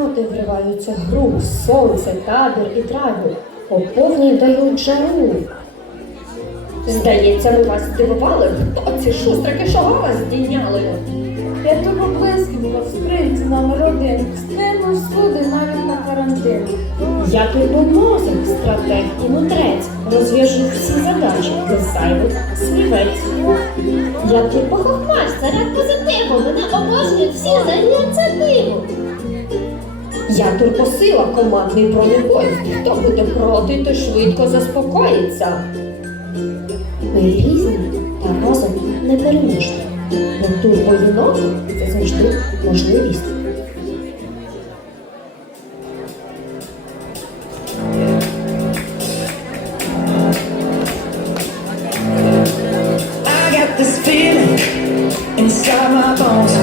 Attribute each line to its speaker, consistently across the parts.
Speaker 1: Турбоєноти вриваються в гру, сонце, табір і траву, поповні дають жару. Здається, ми вас здивували, хто ці шустрики, що вас здійняли.
Speaker 2: Я тупо блискавка в спринті номер один. Встигну всюди навіть на карантин.
Speaker 1: Я турбомозок, стратег і мудрець, розв'яжу всі задачі без зайвих слівець. Я турбохохмаш, заряд позитиву, мене обожнюють всі за ініціативу. Я турбосила, командний бронебой. Хто буде проти, той швидко заспокоїться. Ми різні та разом не переможні. Бо турбоєнот це завжди можливість.
Speaker 3: I got this feeling inside my bones.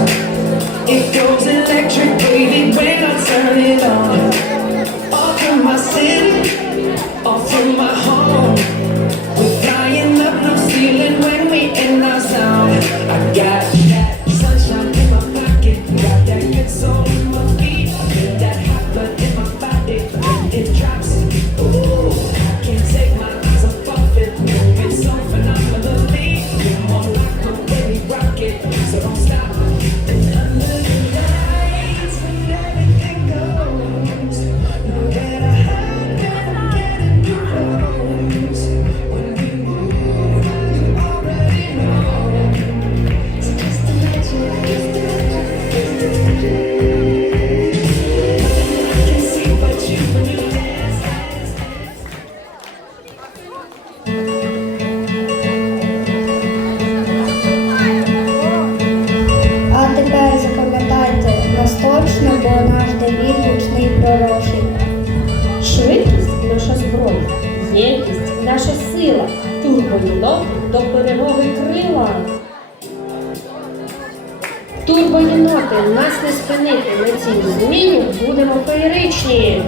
Speaker 1: Швидкість наша сила, турбоєнот до перемоги крила. Турбоєноти нас не спинити на цій зміні будемо феєричні.